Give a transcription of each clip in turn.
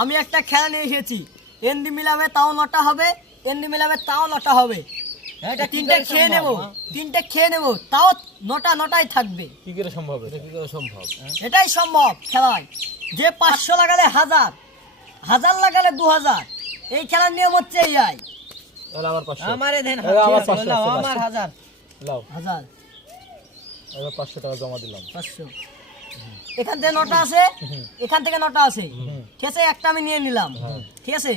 আমি একটা খেলা নিয়ে এসেছি, এন্ডি মিলাবে তাও নটা হবে, এন্ডি মিলাবে তাও নটা হবে। এটা তিনটে খেয়ে নেবো তাও নটাই থাকবে। কি করে সম্ভব? এটা কি করে সম্ভব? এটাই সম্ভব খেলায়। যে 500 লাগালে 1000, 1000 লাগালে 2000। এই খেলার নিয়ম হচ্ছে এই। তাহলে আমার 500, আমারে দেন আমার 500 লাও, আমার 1000 লাও। 1000 এবার 500 টাকা জমা দিলাম। 500। এখান থেকে নটা আছে, এখান থেকে নটা আছে, ঠিক আছে? একটা আমি নিয়ে নিলাম, ঠিক আছে?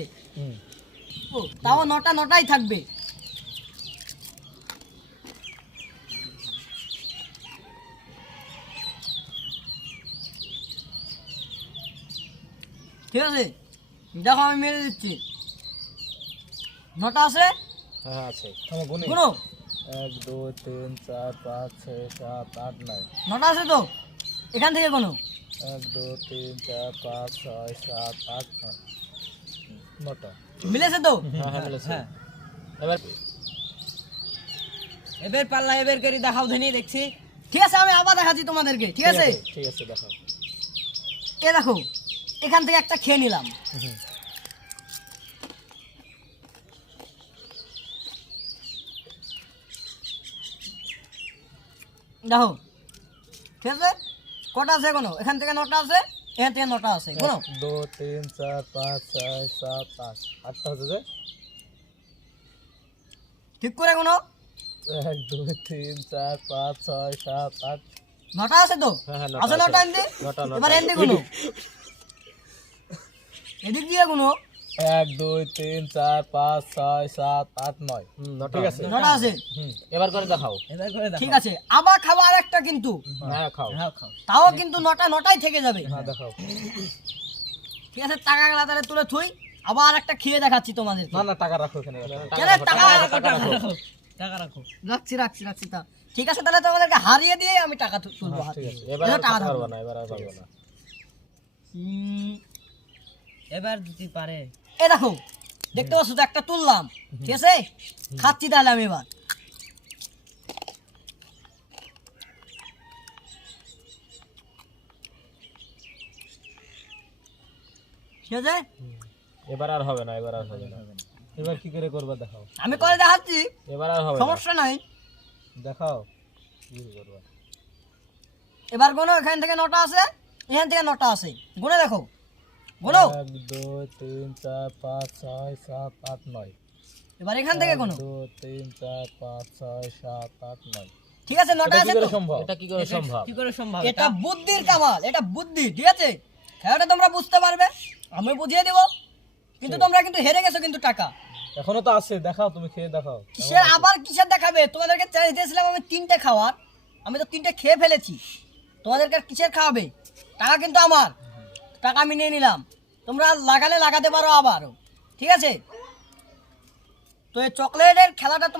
ও তাও নটাই থাকবে। ঠিক আছে, দেখো আমি মেরে দিচ্ছি। নটা আছে? হ্যাঁ আছে। থামো গুনি। গুনো। 1 2 3 4 5 6 7 8 9। নটা আছে তো? এখান থেকে কোনো 1 2 3 4 5 6 7 8 9। নটা মিলেছে তো? হ্যাঁ মিলেছে। হ্যাঁ। এবার এবার পাল্লা এবার করে দেখাও ধনি দেখছি। ঠিক আছে, আমি আবার দেখাচ্ছি তোমাদেরকে, ঠিক আছে? ঠিক আছে দেখাও। এ দেখো, এখান থেকে একটা খেয়ে নিলাম, দেখো, ঠিক আছে? কটা আছে কোনো? এখান থেকে নটা আছে, এখান থেকে নটা আছে, কোনো 1 2 3 4 5 6 7 8 আটটা হচ্ছে যে। ঠিক করে কোনো 1 2 3 4 5 6 7 8। নটা আছে তো? হ্যাঁ হ্যাঁ আছে নটা এন্ডি? এবার এন্ডি কোনো এদিক দিয়ে কোনো 1 2 3 4 5 6 7 8 9। ঠিক আছে নটা আছে, এবার করে দেখাও। এবার করে দেখাও। ঠিক আছে? আবার খাবো আর একটা কিন্তু, হ্যাঁ খাও। খাও খাও। তাও কিন্তু নটাই থেকে যাবে, হ্যাঁ দেখাও। ঠিক আছে? টাকা তাহলে তুলে থুই, আবার একটা খেয়ে দেখাচ্ছি তোমাদের। না না টাকা রাখো এখানে। কেন টাকা রাখো? টাকা রাখো। রাখছি তা ঠিক আছে, তাহলে তোমাদেরকে হারিয়ে দিয়ে আমি টাকা তুলবো। ঠিক আছে এবার আর টাকা পারবো থাকবে না, এবার আর পারবো না। এবার যদি পারে। এ দেখো, দেখতে পাচ্ছ তো একটা তুললাম, ঠিক আছে? খাচ্ছি তাহলে আমি এবার। ঠিক আছে, এবার আর হবে না, এবার আর হবে না। এবার কি করে করবে দেখাও। আমি করে দেখাচ্ছি, এবার আর হবে না, সমস্যা নাই। দেখাও কি করবে। এবার গোনো, এখান থেকে নটা আছে, এখান থেকে নটা আছে, গুনে দেখো, গোনো। 1 2 3 4 5 6 7 8 9। এবার এখান থেকে কোনো 2 3 4 5 6 7 8 9। ঠিক আছে, নটা আছে তো? সম্ভব? এটা কি করে সম্ভব? কি করে সম্ভব? এটা বুদ্ধির কামাল, এটা বুদ্ধি, ঠিক আছে? খেলাটা তোমরা বুঝতে পারবে, আমি বুঝিয়ে দেবো, কিন্তু তোমরা কিন্তু হেরে গেছো কিন্তু টাকা। এখনো তো আছে, দেখাও তুমি খেয়ে দেখাও। কিসের আবার কিসের দেখাবে? তোমাদেরকে চ্যালেঞ্জ দিয়েছিলাম আমি 3টে খাওয়ার, আমি তো 3টে খেয়ে ফেলেছি। তোমাদেরকে আর কিসের খাওয়াবে? টাকা কিন্তু আমার, টাকা আমি নিয়ে নিলাম। তোমরা লাগালে লাগাতে পারো আবারও, ঠিক আছে? তো এই চকলেটের খেলাটা তোমার